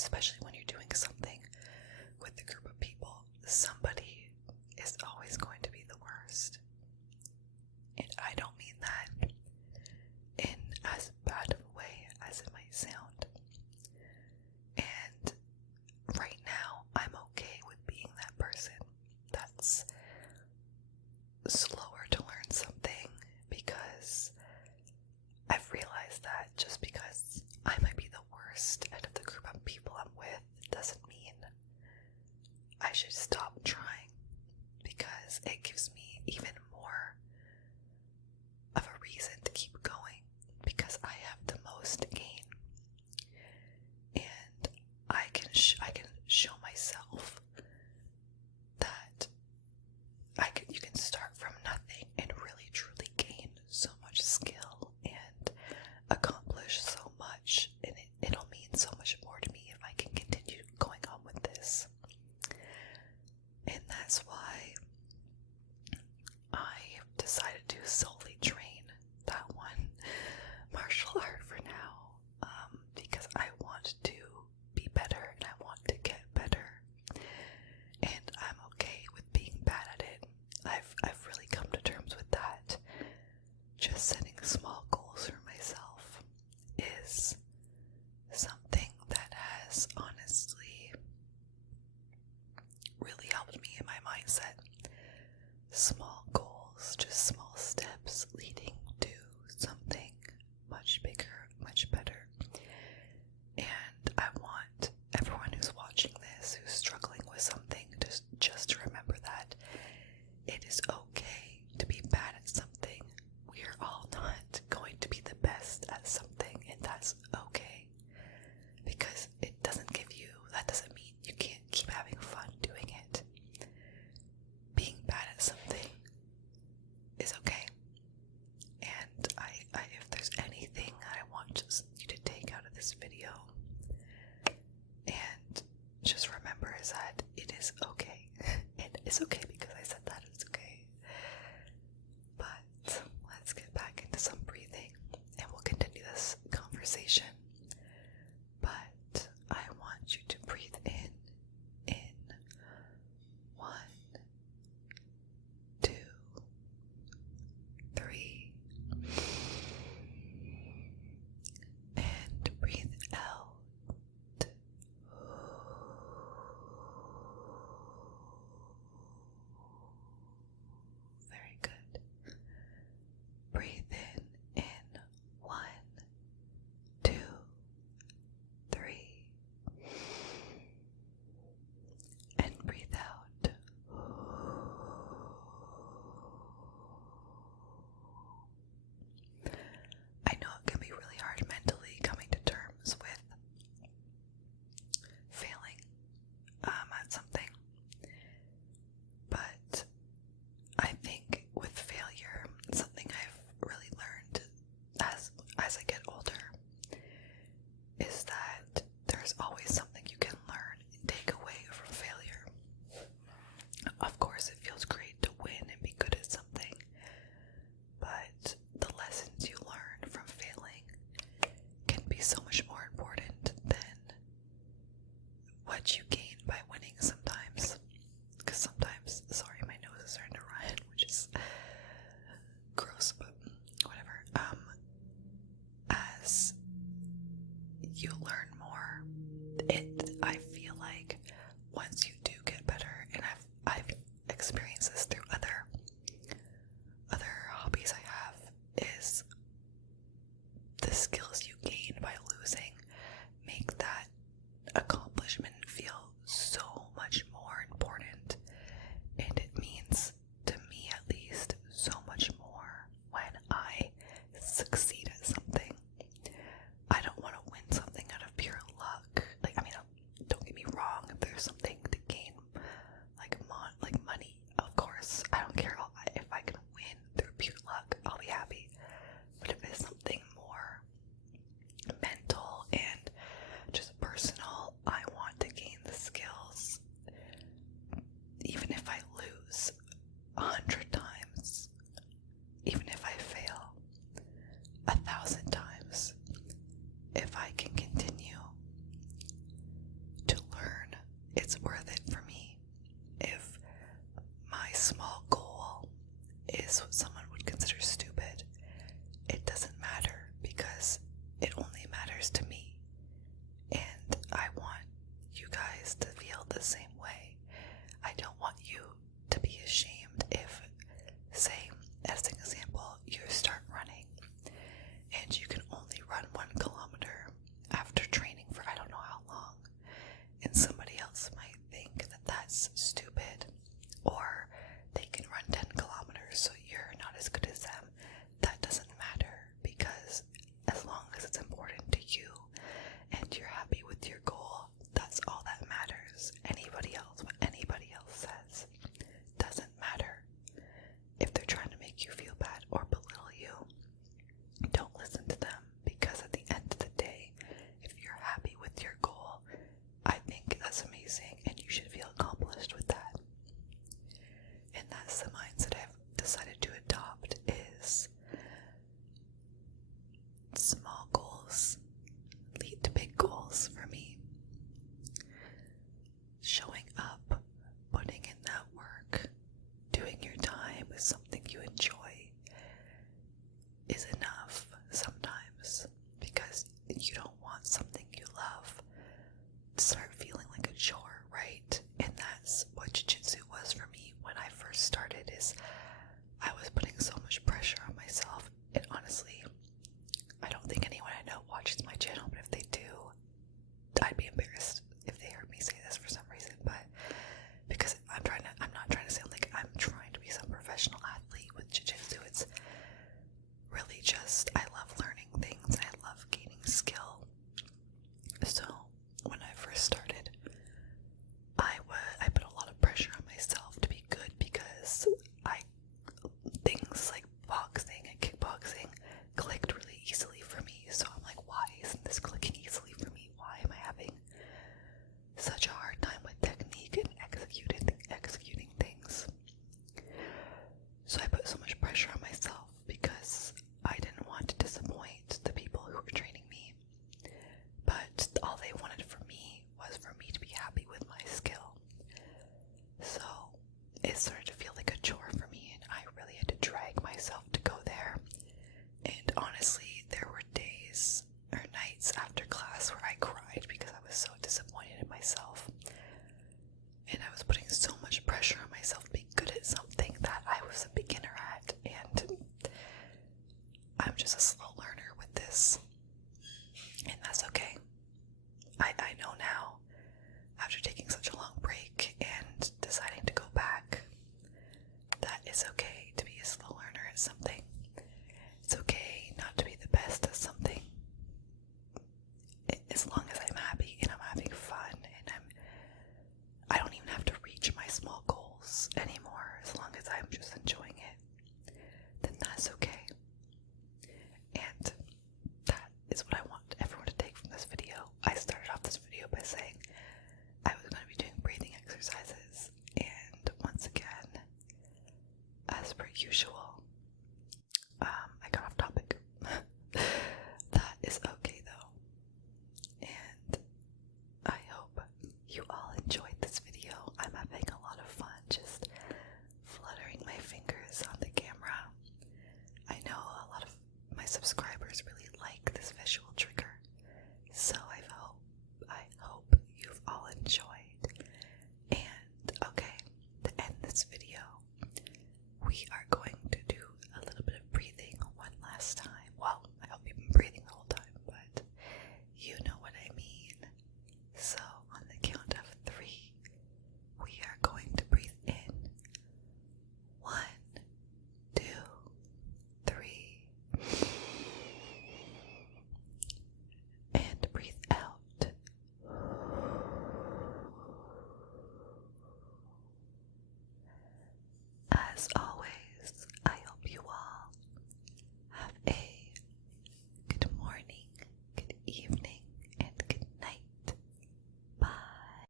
especially when you're doing something with a group of people, somebody is always going to be the worst. And I don't mean that in as bad of a way as it might sound. And right now, I'm okay with being that person that's slower to learn something, because I've realized that just because I might be the worst out of the group of people I'm with doesn't mean I should stop trying, because it gives me even more of a reason to keep going, because I have the most to gain, and I can show myself that you can start from nothing and really truly gain so much skill and accomplish so much, and it'll mean so much more to me if I can continue going on with this. And that's why I have decided to solely train that one martial art for now, because I want to be better and I want to get better, and I'm okay with being bad at it. I've really come to terms with that. Just setting small goals for myself is something that has honestly really helped me in my mindset. Small goals, just small steps leading to something much bigger, much better. And I want everyone who's watching this, who's struggling with something, just to remember that it is okay to be bad at something. We are all not going to be the best at something, and that's okay. Because that doesn't mean you can't keep having fun doing it. Being bad at something is okay. And if there's anything I want you to take out of this video, and just remember, is that it is okay. It is okay because I said that it's okay. But let's get back into some breathing and we'll continue this conversation. But I want you to breathe in 1, 2, 3, and breathe out. Very good. Breathe in 1, 2, 3, and breathe out. I know it can be really hard mentally coming to terms with failing at something, but I think with failure, something I've really learned as I get older is that there's always something you can learn and take away from failure. Of course, it feels great to win and be good at something, but the lessons you learn from failing can be so much more important than what you gain by winning sometimes. Because sometimes, sorry, my nose is starting to run, which is gross, but whatever. As you learn more, I feel like once you do get better, and I've experienced this through other hobbies I have, is the skills you gain by losing make that accomplishment feel so much more important, and it means, to me at least, so much more when I succeed at something. I don't want to win something out of pure matters to me. And I want you guys to feel the same way. I don't want you to be ashamed if, say, as an example, you start running and you can only run 1 kilometer after training for I don't know how long. And somebody else might think that that's stupid, or they can run 10 kilometers so you're not as good as them. That doesn't matter, because as long as it's important to you and you're happy with your goal, that's all that matters. Anybody else, what anybody else says, doesn't matter. If they're trying to make you feel bad or belittle you, don't listen to them, because at the end of the day, if you're happy with your goal, I think that's amazing and you should feel accomplished with that. And that's the mindset I've decided to adopt, is small goals lead to big goals for me. Showing up, putting in that work, doing your time with something you enjoy is enough sometimes, because you don't want something you love to start feeling like a chore, right? And that's what jiu-jitsu was for me when I first started, is I was putting so much pressure on myself. And honestly, I don't think anyone I know watches my channel, but if they do, I'd be embarrassed if they heard me say this for some reason. But because I'm not trying to sound like I'm trying to be some professional athlete with jiu-jitsu. It's really just, I love learning things and I love gaining skill. So when I first started, I put a lot of pressure on myself to be good, because things like boxing and kickboxing clicked really easily for me. So I'm like, why isn't this clicking easily for me? Why am I having such a hard time with technique and executing things? So I put so much pressure on myself because I didn't want to disappoint the people who were training me. But all they wanted from me was for me to be happy with my skill. So it started to feel like a chore for me, and I really had to drag myself to go there. And honestly, there were days or nights after class where I cried because I was so disappointed in myself. And I was putting so much pressure on myself to be good at something that I was a beginner at. And I'm just a slow learner with this.